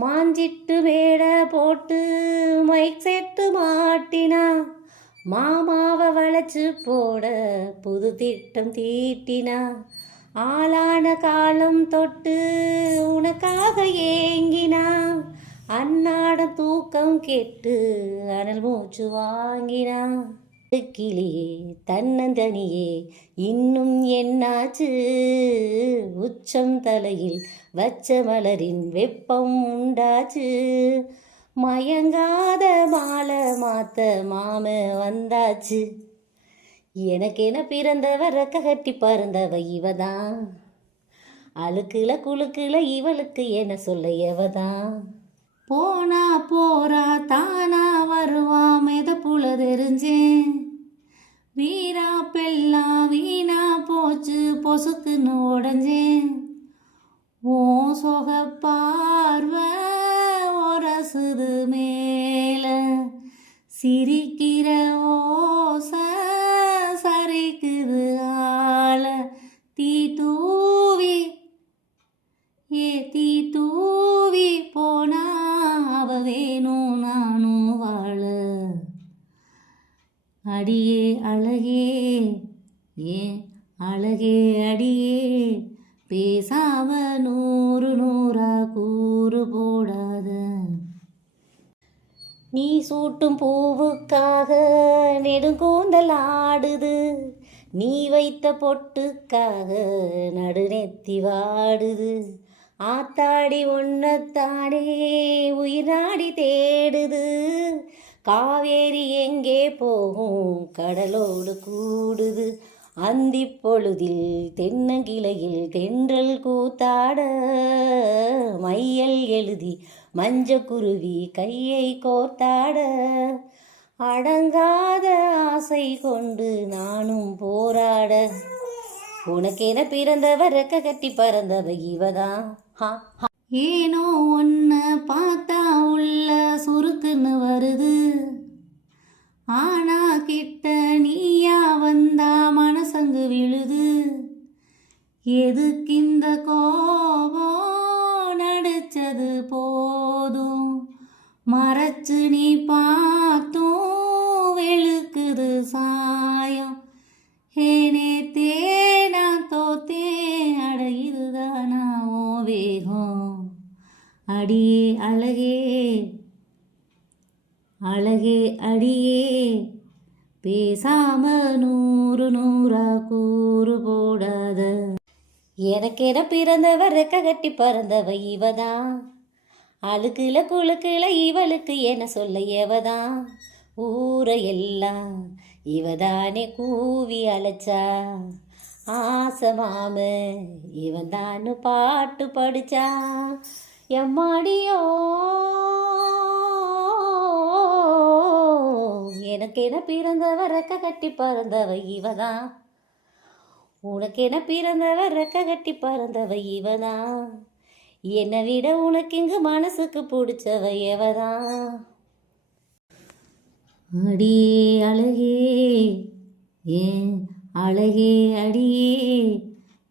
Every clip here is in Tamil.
மாஞ்சிட்டு மேடை போட்டு மைக் செட்டு மாட்டினா, மாமாவை வளைச்சு போட புது திட்டம் தீட்டினா, ஆளான காலம் தொட்டு உனக்காக ஏங்கினா, அன்னாட தூக்கம் கெட்டு அனல் மூச்சு வாங்கினா. கிளியே தன்னந்தனியே இன்னும் என்னாச்சு, உச்சம் தலையில் வச்ச மலரின் வெப்பம் உண்டாச்சு, மயங்காத மாலை மாத்த மாம வந்தாச்சு. எனக்கென பிறந்தவ ரெக்க கட்டி பறந்தவ இவதான், அழுக்குல குழுக்குல இவளுக்கு என்ன சொல்ல எவதான். போனா போறா தானா வருவா மெத புல தெரிஞ்சேன், வீரா பெல்லாம் வீணா போச்சு பொசுக்குன்னு உடஞ்சேன். ஓ சொக பார்வை ஒரசுது மேல, சிரிக்கிற ஓச சரிக்குது ஆள. தீ தூவி தீ தூவி போனா அவ வேணும் நானும் வாழ. அடியே அழகே ஏன் அழகே அடியே, பேசாம நூறு நூறா கூறு போடாத. நீ சூட்டும் பூவுக்காக நெடுங்கூந்தல் ஆடுது, நீ வைத்த பொட்டுக்காக நடுநெத்தி வாடுது. ஆத்தாடி ஒன்னத்தானே உயிராடி தேடுது, காவேரி எங்கே போகும் கடலோடு கூடுது. அந்தி பொழுதில் தென்னங்கிளையில் தென்றல் கூத்தாட, மையல் எழுதி மஞ்ச குருவி கையை கோர்த்தாட, அடங்காத ஆசை கொண்டு நானும் போராட. உனக்கென பிறந்தவ ரெக்க கட்டி பறந்தவ இவதான். ஏனோ ஒன்ன பார்த்தா உள்ள சுருக்குன்னு வருது, ஆனா கிட்ட நீயா வந்தா மனசங்கு விழுது. எதுக்கு இந்த கோபம் நடிச்சது போதும், மறைச்சு நீ பார்த்தும் வெளுக்குது சாயம். ஏனே தேனா தோத்தே அட இதுதானா ஓ வேகம். அடியே அழகே அழகே அடியே, பேசாம நூறு நூறா கூறு போடாத. எனக்கென பிறந்தவ ரெக்க கட்டி பறந்தவ இவதான், அழுக்குல குழுக்குல இவளுக்கு என்ன சொல்ல எவதான். ஊரையெல்லாம் இவதானே கூவி அழைச்சா, ஆசமாம இவன் தானு பாட்டு படிச்சா. எம்மாடியோ எனக்கென பிறந்தவ ரெக்க கட்டி பறந்தவ இவதான், உனக்கென பிறந்தவ ரெக்க கட்டி பறந்தவ இவதான். என்னை விட உனக்கு இங்கு மனசுக்கு பிடிச்சவ எவதான். அடியே அழகே ஏன் அழகே அடியே,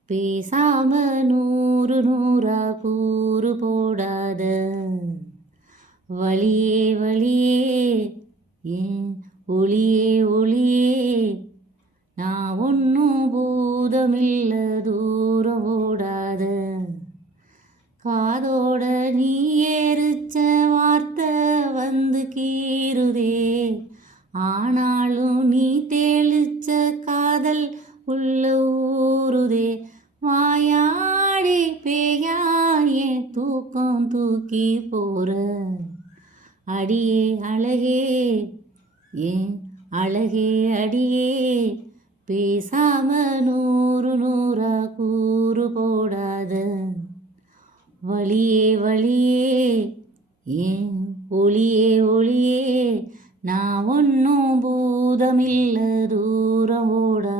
பேசாம நூறு நூறா கூறு போடாத. வழியே வழியே ஏன் ஒளியே ஒளியே, நான் ஒன்றும் பூதமில்ல தூரம் ஓடாத. காதோட நீ எரிச்ச வார்த்தை வந்து கீறுதே, ஆனாலும் நீ தெளிச்ச காதல் உள்ள ஊறுதே. வாயாடி பேயாயே தூக்கம் தூக்கி போற. அடியே அழகே ஏன் அழகே அடியே, பேசாம நூறு நூறா கூறு போடாத. வழியே வழியே ஏன் ஒளியே ஒளியே, நான் ஒன்றும் பூதமில்ல தூரம் ஓடாத.